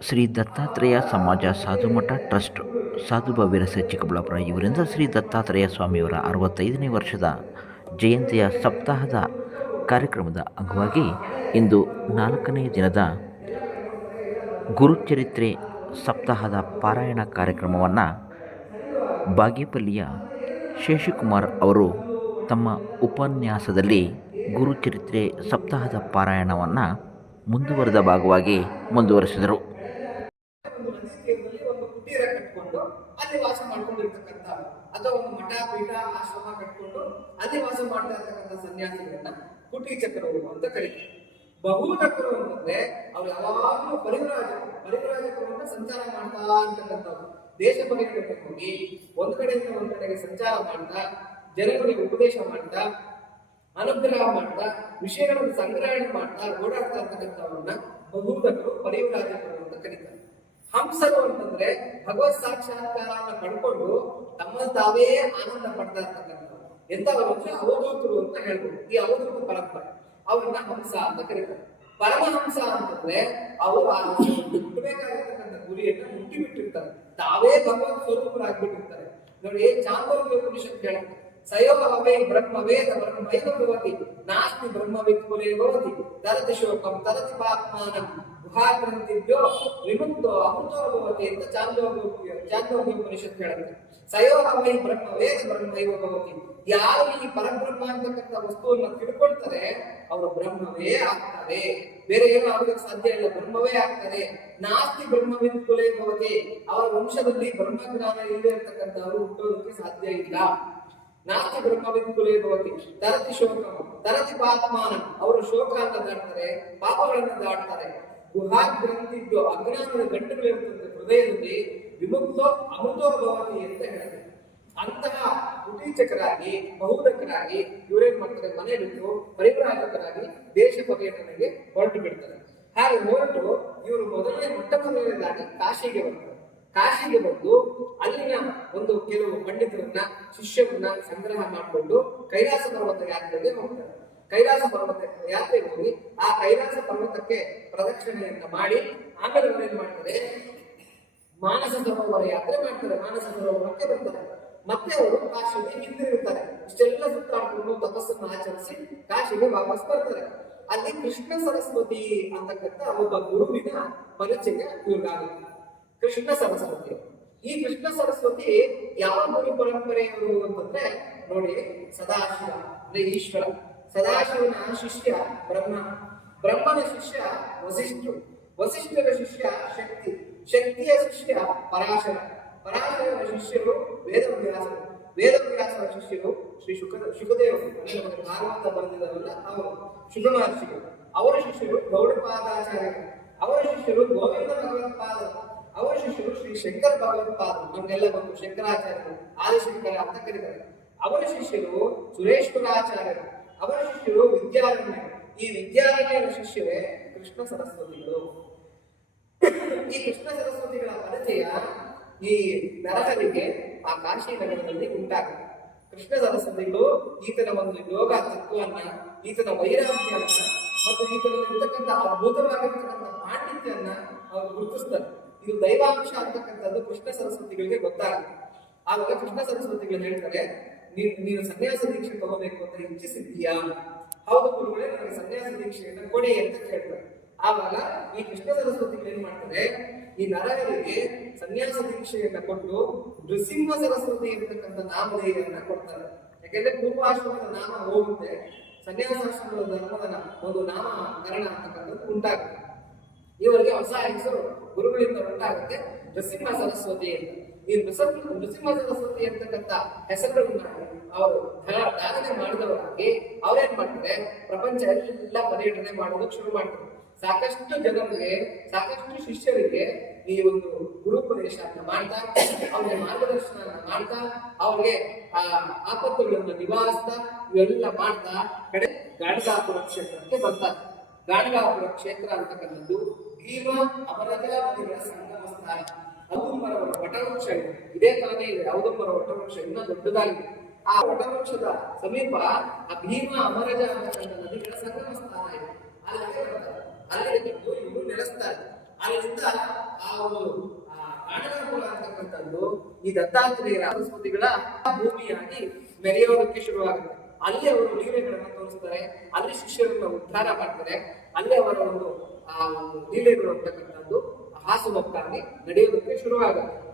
ಶ್ರೀ ದತ್ತಾತ್ರೇಯ ಸಮಾಜ ಸಾಧುಮಠ ಟ್ರಸ್ಟ್. ಸಾಧು ವಿರಸ ಚಿಕ್ಕಬಳ್ಳಾಪುರ. ಇವರಿಂದ ಶ್ರೀ ದತ್ತಾತ್ರೇಯ ಸ್ವಾಮಿಯವರ ಅರವತ್ತೈದನೇ ವರ್ಷದ ಜಯಂತಿಯ ಸಪ್ತಾಹದ ಕಾರ್ಯಕ್ರಮದ ಅಂಗವಾಗಿ ಇಂದು ನಾಲ್ಕನೇ ದಿನದ ಗುರುಚರಿತ್ರೆ ಸಪ್ತಾಹದ ಪಾರಾಯಣ ಕಾರ್ಯಕ್ರಮವನ್ನು ಬಾಗೇಪಲ್ಲಿಯ ಶೇಷಕುಮಾರ್ ಅವರು ತಮ್ಮ ಉಪನ್ಯಾಸದಲ್ಲಿ ಗುರುಚರಿತ್ರೆ ಸಪ್ತಾಹದ ಪಾರಾಯಣವನ್ನು ಮುಂದುವರೆದ ಭಾಗವಾಗಿ ಮುಂದುವರೆಸಿದರು. ಮಾಡ್ಕೊಂಡಿರ್ತಕ್ಕಂಥ ಅಥವಾ ಒಂದು ಮಠ, ಪೀಠ, ಆಶ್ರಮ ಕಟ್ಕೊಂಡು ಅಲ್ಲಿ ವಾಸ ಮಾಡ್ತಾ ಇರ್ತಕ್ಕಂಥ ಸನ್ಯಾಸಿಗಳನ್ನ ಚಕ್ರವರು ಅಂತ ಕರೀತಾರೆ. ಬಹುತಕರು ಅಂತಂದ್ರೆ ಅವ್ರು ಯಾವಾಗಲೂ ಪರಿವರಾಜಕರು ಪರಿವರಾಜಕರು ಅಂತ ಸಂಚಾರ ಮಾಡ್ತಾ ಇರ್ತಕ್ಕಂಥವ್ರು. ದೇಶ ಪರ್ಯಟನೆಗೆ ಹೋಗಿ ಒಂದ್ ಕಡೆಯಿಂದ ಒಂದ್ ಕಡೆಗೆ ಸಂಚಾರ ಮಾಡ್ತಾ ಜನಗಳಿಗೆ ಉಪದೇಶ ಮಾಡ್ತಾ, ಅನುಗ್ರಹ ಮಾಡ್ತಾ, ವಿಷಯಗಳನ್ನು ಸಂಗ್ರಹಣೆ ಮಾಡ್ತಾ ಓಡಾಡ್ತಾ ಇರ್ತಕ್ಕಂಥವ್ರನ್ನ ಬಹುತಕರು ಪರಿವರಾಜಕರು ಅಂತ ಕರೀತಾರೆ. ಹಂಸರು ಅಂತಂದ್ರೆ ಭಗವತ್ ಸಾಕ್ಷಾತ್ಕಾರವನ್ನ ಪಡ್ಕೊಂಡು ತಮ್ಮ ತಾವೇ ಆನಂದ ಪಡ್ತಾ ಇರ್ತಕ್ಕಂಥದ್ದು ಎಂತವರು ಅಂದ್ರೆ ಅವಧೂತರು ಅಂತ ಹೇಳ್ಬೋದು. ಈ ಅವಧೂತ ಪರಂಪರೆ. ಅವ್ರನ್ನ ಹಂಸ ಅಂತ ಕರೀತಾರೆ. ಪರಮಹಂಸ ಅಂತಂದ್ರೆ ಅವರು ಆ ಮುಟ್ಟಬೇಕಾಗಿರ್ತಕ್ಕಂಥ ಗುರಿಯನ್ನ ಮುಟ್ಟಿ ಬಿಟ್ಟಿರ್ತಾರೆ ತಾವೇ ಭಗವತ್ ಸ್ವರೂಪರಾಗ್ಬಿಟ್ಟಿರ್ತಾರೆ. ನೋಡಿ ಚಾಂದೋಗ್ಯ ಪುರುಷ ಹೇಳುತ್ತೆ ಬ್ರಹ್ಮವೇದ ಬ್ರಹ್ಮೈವ ಭವತಿ ನಾಸ್ತಿ ಬ್ರಹ್ಮವಿತ್ಪುರೇ ಭವತಿ. ತರತಿ ಶೋಕಂ ತರತಿ ಪಾಪ್ಮಾನಂ. ಗುಹಾಗ್ರಂತಿದ್ಯೋ ವಿಮುಕ್ತೋ ಅಮೃತೋ ಭವತಿ ಅಂತ ಚಾಂದೋಗ್ಯ ಚಾಂದೋಗ್ಯ ಉಪನಿಷತ್ ಹೇಳುತ್ತೆ. ಸಯೋಹವೈ ಬ್ರಹ್ಮವೇದ ಬ್ರಹ್ಮೈವ ಭವತಿ ಯಾರು ಈ ಪರಬ್ರಹ್ಮ ಅಂತಕ್ಕಂಥ ವಸ್ತುವನ್ನ ತಿಳ್ಕೊಳ್ತಾರೆ, ಅವರು ಬ್ರಹ್ಮವೇ ಆಗ್ತಾರೆ. ಬೇರೆ ಏನು ಆಗೋದಕ್ಕೆ ಸಾಧ್ಯ ಇಲ್ಲ, ಬ್ರಹ್ಮವೇ ಆಗ್ತಾರೆ. ನಾಸ್ತಿ ಬ್ರಹ್ಮವಿದ್ ಕುಲೇ ಭವತಿ. ಅವರ ವಂಶದಲ್ಲಿ ಬ್ರಹ್ಮಜ್ಞಾನ ಇಲ್ಲದೆ ಇರ್ತಕ್ಕಂಥವ್ರು ಹುಟ್ಟೋದಕ್ಕೆ ಸಾಧ್ಯ ಇಲ್ಲ. ನಾಸ್ತಿ ಬ್ರಹ್ಮವಿದ್ ಕುಲೇ ಭವತಿ ತರತಿ ಶೋಕ ತರತಿ ಪಾಪಮಾನ. ಅವರು ಶೋಕ ಅಂತ ದಾಟ್ತಾರೆ ಪಾಪಗಳನ್ನು ದಾಟ್ತಾರೆ. ಗುಹಾ ಗ್ರಂಥಿದ್ದು ಅಜ್ಞಾನದ ಗಂಟುಗಳಿರ್ತದೆ ಹೃದಯದಲ್ಲಿ ವಿಮುಕ್ತೋ ಅಮೃತೋ ಭವತಿ ಅಂತ ಹೇಳ್ತಾರೆ ಅಂತಹ ಉತ್ತೀಚಕರಾಗಿ ಬಹುದಕರಾಗಿ ಇವರೇನ್ ಮಾಡ್ತಾರೆ? ಮನೆ ಬಿಟ್ಟು ಪರಿವ್ರಾಜಕರಾಗಿ ದೇಶ ಪರ್ಯಟನೆಗೆ ಹೊರಟು ಬಿಡ್ತಾರೆ. ಹಾಗೆ ಹೊರಟು ಇವರು ಮೊದಲನೇ ಮೊಟ್ಟ ಮೊದಲನೇದಾಗಿ ಕಾಶಿಗೆ ಬರ್ತಾರೆ ಕಾಶಿಗೆ ಬಂದು ಕೆಲವು ಪಂಡಿತರನ್ನ, ಶಿಷ್ಯರನ್ನ ಸಂಗ್ರಹ ಮಾಡಿಕೊಂಡು ಕೈಲಾಸ ಪರ್ವತ ಯಾತ್ರೆಗೆ ಹೋಗ್ತಾರೆ. ಕೈಲಾಸ ಪರ್ವತ ಯಾತ್ರೆಗೆ ಹೋಗಿ ಆ ಕೈಲಾಸ ಪರ್ವತಕ್ಕೆ ಪ್ರದಕ್ಷಿಣೆಯನ್ನ ಮಾಡಿ, ಆಮೇಲೆ ಅವರೇನ್ ಮಾಡ್ತಾರೆ? ಮಾನಸ ಸರೋವರ ಯಾತ್ರೆ ಮಾಡ್ತಾರೆ. ಮಾನಸ ಸರೋವರಕ್ಕೆ ಬರ್ತಾರೆ. ಮತ್ತೆ ಅವರು ಕಾಶಿಗೆ ಹಿಂದಿರುತ್ತಾರೆ ಇಷ್ಟೆಲ್ಲ ಸುತ್ತಾಡ್ಕೊಂಡು ತಪಸ್ಸನ್ನು ಆಚರಿಸಿ ಕಾಶಿಗೆ ವಾಪಸ್ ಬರ್ತಾರೆ. ಅಲ್ಲಿ ಕೃಷ್ಣ ಸರಸ್ವತಿ ಅಂತಕ್ಕಂಥ ಒಬ್ಬ ಗುರುವಿನ ಪರಿಚಯ ಇವ್ರಿಗಾಗುತ್ತೆ. ಕೃಷ್ಣ ಸರಸ್ವತಿ. ಈ ಕೃಷ್ಣ ಸರಸ್ವತಿ ಯಾವ ಗುರು ಪರಂಪರೆಯವರು ಅಂತಂದ್ರೆ ನೋಡಿ ಸದಾಶಿವ, ಅಂದ್ರೆ ಈಶ್ವರ. ಸದಾಶಿವನ ಶಿಷ್ಯ ಬ್ರಹ್ಮ. ಬ್ರಹ್ಮನ ಶಿಷ್ಯ ವಸಿಷ್ಠರು ವಸಿಷ್ಠರ ಶಿಷ್ಯ ಶಕ್ತಿ. ಶಕ್ತಿಯ ಶಿಷ್ಯ ಪರಾಶರ. ಪರಾಶರನ ಶಿಷ್ಯರು ವೇದವ್ಯಾಸರು. ವೇದವ್ಯಾಸರ ಶಿಷ್ಯರು ಶ್ರೀ ಶುಕ ಶುಕದೇವರು ಭಾಗವತ ಬರೆದಿದ್ದಾರಲ್ಲ ಅವರು. ಶುಭಮಹರ್ಷಿಗಳು ಅವರ ಶಿಷ್ಯರು ಗೌಡಪಾದಾಚಾರ್ಯರು. ಅವರ ಶಿಷ್ಯರು ಗೋವಿಂದ ಭಗವತ್ಪಾದರು. ಅವರ ಶಿಷ್ಯರು ಶ್ರೀ ಶಂಕರ ಭಗವತ್ಪಾದರು ನಮ್ಗೆಲ್ಲ ಬಂದು ಶಂಕರಾಚಾರ್ಯರು ಆದಿಶಂಕರ ಅಂತ ಕರೀತಾರೆ. ಅವರ ಶಿಷ್ಯರು ಸುರೇಶ್ವರಾಚಾರ್ಯರು, ಅವರ ಶಿಷ್ಯರು ವಿದ್ಯಾರಣ್ಯರು. ಈ ವಿದ್ಯಾರಣ್ಯರ ಶಿಷ್ಯರೇ ಕೃಷ್ಣ ಸರಸ್ವತಿಗಳು. ಈ ಕೃಷ್ಣ ಸರಸ್ವತಿಗಳ ಪರಿಚಯ ಈ ನರಹರಿಗೆ ಆ ಕಾಶಿ ನಗರದಲ್ಲಿ ಉಂಟಾಗುತ್ತೆ ಕೃಷ್ಣ ಸರಸ್ವತಿಗಳು ಈತನ ಒಂದು ಯೋಗ ತತ್ವವನ್ನ, ಈತನ ವೈರಾಗ್ಯವನ್ನ ಮತ್ತು ಈತನಲ್ಲಿರ್ತಕ್ಕಂಥ ಅದ್ಭುತವಾಗಿರ್ತಕ್ಕಂಥ ಪಾಂಡಿತ್ಯವನ್ನ ಅವರು ಗುರುತಿಸ್ತಾರೆ. ಇದು ದೈವಾಂಶ ಅಂತಕ್ಕಂಥದ್ದು ಕೃಷ್ಣ ಸರಸ್ವತಿಗಳಿಗೆ ಗೊತ್ತಾಗುತ್ತೆ. ಆವಾಗ ಕೃಷ್ಣ ಸರಸ್ವತಿಗಳು ಹೇಳ್ತಾರೆ ನೀನು ನೀನು ಸನ್ಯಾಸ ದೀಕ್ಷೆ ತಗೋಬೇಕು ಅಂತ ಇಚ್ಛಿಸಿದ್ದೀಯಾ? ಹೌದು ಗುರುಗಳೇ, ನನಗೆ ಸನ್ಯಾಸ ದೀಕ್ಷೆಯನ್ನು ಕೊಡಿ ಅಂತ ಹೇಳ್ತಾರೆ. ಆವಾಗ ಈ ಕೃಷ್ಣ ಸರಸ್ವತಿಗಳು ಏನ್ ಮಾಡ್ತಾರೆ, ಈ ನರಗಳಿಗೆ ಸನ್ಯಾಸ ದೀಕ್ಷೆಯನ್ನ ಕೊಟ್ಟು ನೃಸಿಂಹ ಸರಸ್ವತಿ ಇರತಕ್ಕಂಥ ನಾಮಧೇಯನ್ನ ಕೊಡ್ತಾರೆ. ಯಾಕೆಂದ್ರೆ ಪೂರ್ವಾಶ್ರಮದ ನಾಮ ಹೋಗುತ್ತೆ. ಸನ್ಯಾಸಾಶ್ರಮದ ಧರ್ಮದ ಒಂದು ನಾಮಕರಣ ಅಂತಕ್ಕಂಥದ್ದು ಉಂಟಾಗುತ್ತೆ. ಇವರಿಗೆ ಹೊಸ ಹೆಸರು ಗುರುಗಳಿಂದ ಉಂಟಾಗುತ್ತೆ. ನೃಸಿಂಹ ಸರಸ್ವತಿ ಅಂತ. ಈ ನೃಸಿಂಹ ನೃಸಿಂಹ ಸರಸ್ವತಿ ಅಂತಕ್ಕಂಥ ಹೆಸರುಗಳನ್ನ ಅವರು ಧಾರಣೆ ಮಾಡಿದವರಾಗಿ ಅವ್ರೇನ್ ಮಾಡ್ತಾರೆ? ಪ್ರಪಂಚ ಎಲ್ಲ ಪರ್ಯಟನೆ ಮಾಡೋದು ಶುರು ಮಾಡ್ತಾರೆ. ಸಾಕಷ್ಟು ಜನರಿಗೆ, ಸಾಕಷ್ಟು ಶಿಷ್ಯರಿಗೆ ಈ ಒಂದು ಗುರುಪದೇಶನ ಮಾಡ್ತಾ, ಅವ್ರಿಗೆ ಮಾರ್ಗದರ್ಶನ ಮಾಡ್ತಾ, ಅವ್ರಿಗೆ ಆ ಆಪತ್ತುಗಳನ್ನು ನಿವಾರಿಸ್ತಾ, ಇವೆಲ್ಲ ಮಾಡ್ತಾ ಕಡೆ ಗಾಡಿದಾಪುರ ಕ್ಷೇತ್ರಕ್ಕೆ ಬರ್ತಾರೆ. ಗಾಣಗಾಪುರ ಕ್ಷೇತ್ರ ಅಂತಕ್ಕಂಥದ್ದು ಭೀಮ ಅಮರಜ ನದಿಗಳ ಸಂಗಮ ಸ್ಥಾನ ಔದುಂಬರ ವಟವೃಕ್ಷ ಇದೆ. ಇದೇ ತರನೇ ಇದೆ ಔದುಂಬರ ವಟವೃಕ್ಷ ಇನ್ನೂ ದೊಡ್ಡದಾಗಿದೆ. ಆ ವಟವೃಕ್ಷದ ಸಮೀಪ ಆ ಭೀಮ ಅಮರಜ ನದಿಗಳ ಸಂಗಮ ಸ್ಥಾನ ಇದೆ ಅಲ್ಲಿ ಅಲ್ಲಿಗೆ ಬಂದು ಇವರು ನೆಲೆಸ್ತಾರೆ. ಅಲ್ಲಿಂದ ಆ ಒಂದು ನಾಟಕಪುರ ಅಂತಕ್ಕಂಥದ್ದು ಈ ದತ್ತಾತ್ರೇಯರ ಸಂಸ್ಕೃತಿಗಳ ಭೂಮಿಯಾಗಿ ಮೆರೆಯೋದಕ್ಕೆ ಶುರುವಾಗುತ್ತೆ. ಅಲ್ಲಿ ಅವರು ಲೀಲೆಗಳನ್ನ ತೋರಿಸ್ತಾರೆ, ಅಲ್ಲಿ ಶಿಷ್ಯರನ್ನ ಉದ್ಧಾರ ಮಾಡ್ತಾರೆ, ಅಲ್ಲೇ ಅವರ ಒಂದು, ಆ, ಒಂದು ಲೀಲೆಗಳು ಅಂತಕ್ಕಂಥದ್ದು ಹಾಸುಹೊಕ್ಕಾಗಿ ನಡೆಯೋದಕ್ಕೆ ಶುರುವಾಗುತ್ತೆ.